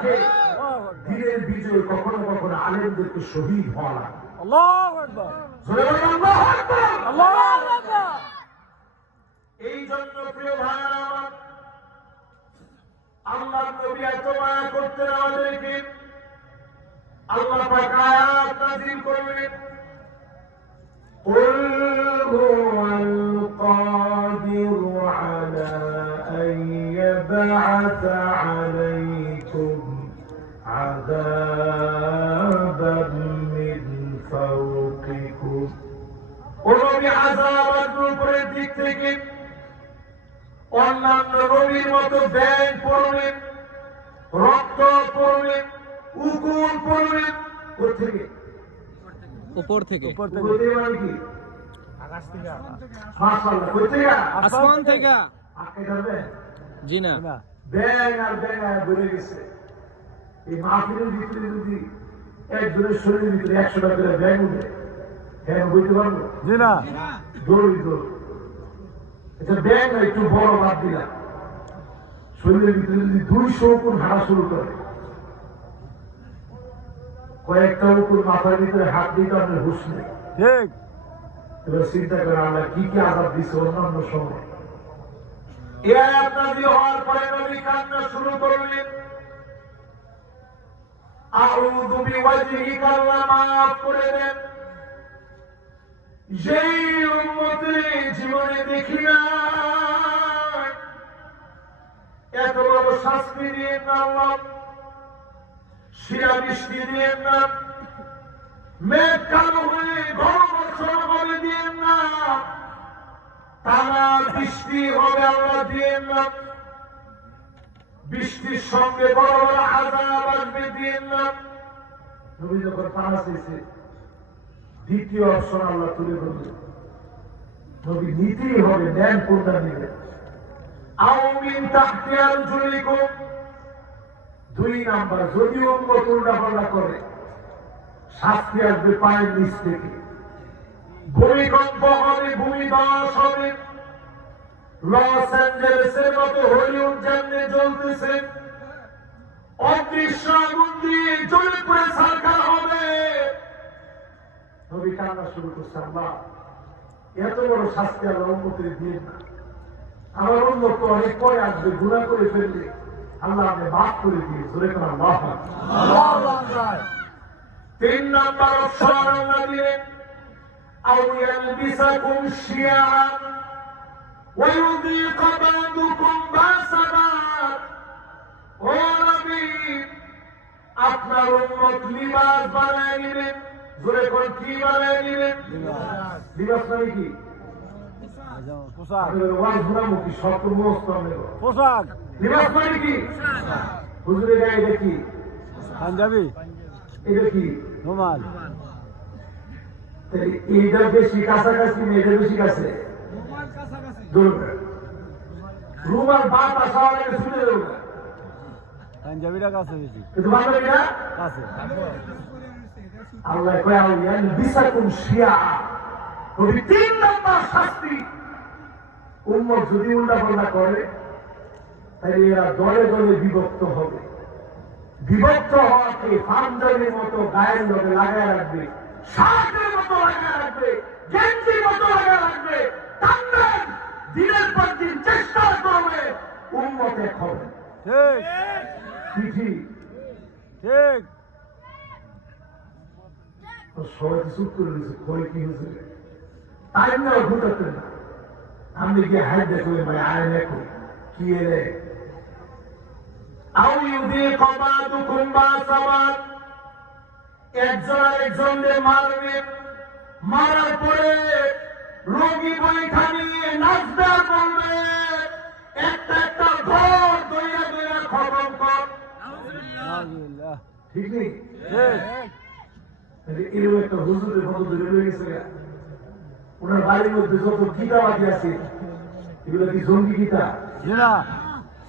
রাখে দিনের বিজয় কখনো কখনো আলেমদেরকে শহীদ হওয়া লাগে। আল্লাহু আকবার, জোরে বলেন আল্লাহু আকবার। আল্লাহু আকবার। এই জন্য প্রিয় ভাইরা আমার, আল্লাহ নবী এত মায়া করতেন আমাদেরকে, আল্লাহ পাক আয়াত নাযিল করলেন, قل هو القادر على أن يبعث عليكم عذابا من فوقكم। নবী আযাব আসবে উপরের দিক থেকে, অন্যান্য নবীর মতো ব্যাং পড়বে, রক্ত পড়বে, উকুন পড়বে। কোথেকে? উপর থেকে। মানে কি? আকাশ থেকে। মাশাআল্লাহ, কই থেকে? আসমান থেকে। আকে যাবে? জি না। ব্যাং আর ব্যাং ঘুরে গেছে। এই মাহফিলের ভিতরে যদি একজনের শরীরের ভিতরে 100টা করে ব্যাং উঠে, হ্যাঁ বলতে পারবো? জি না। দৌড়ি দৌড়। এটা ব্যাং না, একটু বড় বাদ দিলাম। শরীরের ভিতরে যদি 200 উকুন হাঁটা শুরু করে, কয়েকটা উকুন মাথার ভিতরে হাত দিতে আপনার হুঁশ নেই। ঠিক। এবার চিন্তা করে আল্লাহ কি কি আযাব দিচ্ছে অন্যান্য সময়। এই আয়াত নাযিল হওয়ার পরে নবী কান্না শুরু করলেন, আউযু বিওয়াজহিকা, আল্লাহ মাফ করে দেন, যেই উম্মতের জীবনে দেখি না এত বড় শাস্তি দিয়ে না, আল্লাহ শিরা বৃষ্টি দিয়ে না, মেঘ কালো হয়ে গরম বর্ষণ হবে দিয়ে না, টানা বৃষ্টি হবে আল্লাহ দিয়ে না, বৃষ্টির সঙ্গে বড় বড় আযাব আসবে দিয়ে না। নবী যখন টানা চেয়েছে, দ্বিতীয় অপশন আল্লাহ তুলে ধরলেন, নবী নীতিই হবে, ন্যায় পূর্ণা নিবে। আও মিন তাহতি আরজুলিকুম, 2 নাম্বার, যদি উম্মত উল্টাপাল্টা করে শাস্তি আসবে পায়ের নিচ থেকে, ভূমিকম্প হবে, ভূমিধস হবে, লস অ্যাঞ্জেলেসের মতো হলিউড জান্নে জ্বলতেছে, অদৃশ্য আগুন দিয়ে জ্বলে পড়ে ছারখার হবে। নবী কান্না শুরু করছে, আল্লাহ এত বড় শাস্তি আল্লাহ উম্মতের দিয়ে না, আমার উম্মত তো অনেক পরে আসবে, গুনাহ করে ফেললে আল্লাহ আপনি মাফ করে দিয়ে। জোরে করে আল্লাহু আকবার। 3 নাম্বার অপশন আল্লাহ দিলেন, আও ইয়ালবিসাকুম শিয়াআন ওয়া ইউযীকা বা'দুকুম বা'সা বা'দ। ও নবী, আপনার উম্মত লিবাস বানায় নিবেন। জোরে করে কি বানায় নিবেন? লিবাস মানে কি? পোশাক। ওয়াজ শোনাবো কি? শব্দ মুখস্থ হবে। পোশাক। লিবাস মানে কি? হুজুরের গায়ে এটা কি? পাঞ্জাবি। এটা কি? রুমাল। এইটা বেশি কাছাকাছি, এটা বেশি কাছে। রুমাল বাতাস হওয়ার আগে শুনে দেবো, পাঞ্জাবিটা কাছে বেশি। কিন্তু বাংলাটা কাছে। আল্লাহ কয় আউলিয়ান বিসাকুম শিয়া। নবী 3 নাম্বার শাস্তি, উম্মত যদি উল্টাপাল্টা করে তাহলে এরা দলে দলে বিভক্ত হবে। বিভক্ত হওয়াকে পাঞ্জাবির মতো গায়ের লোকে লাগায় রাখবে, শার্টের মতো লাগায় রাখবে, গেঞ্জির মতো লাগায় রাখবে, টানবেন, দিনের পর দিন চেষ্টা করবে, উম্মত এক হবে। ঠিক। কি ঠিক? ঠিক। সবাই চুপ করে দিয়েছে, কই কি হয়েছে? টাইম নেওয়া ঘুরতে না, আমি গিয়ে হাই দেখলে মানে আয় দেখো কি এলে। আও ইউযীকা বা'দুকুম বা'সা বা'দ, একজন আরেকজনকে মারবে, মারার পরে রোগী বৈঠা নিয়ে নাচদা করবে, একটা একটা ঘর দইয়া দইয়া খতম কর। আলহামদুলিল্লাহ। ঠিক নেই? ঠিক। এরকম একটা হুজুরের মতো ধরে রয়ে গেছে, ওনার বাড়ির মধ্যে যত কিতাবাদি আছে এগুলো কি জঙ্গি কিতাব? জি না।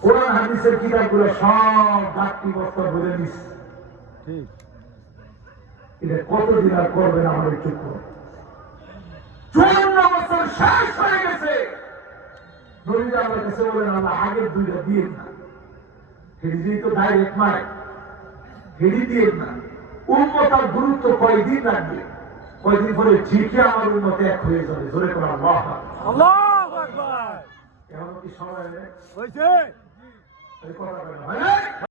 কোরআন হাদিসের কিতাবগুলো সব ডাক্তি বস্তা ভরে নিস। ঠিক। এটা কতদিন আর করবেন আমাদের চুপ? 54 বছর শেষ হয়ে গেছে, নবীজি আমার কাছে বলেন আল্লাহ আগের 2টা দিয়ে না, সেটি তো ডাইরেক্ট মারে, হেডি দিয়ে না। উম্মতার গুরুত্ব কয়দিন রাখবে, কয়দিন পরে ঠিকই আমার উন্মত এক হয়ে যাবে। জোরে করে আল্লাহ আকবার। আল্লাহু আকবার। এমন কি সময় হয়েছে এই কথা বলা হয় না?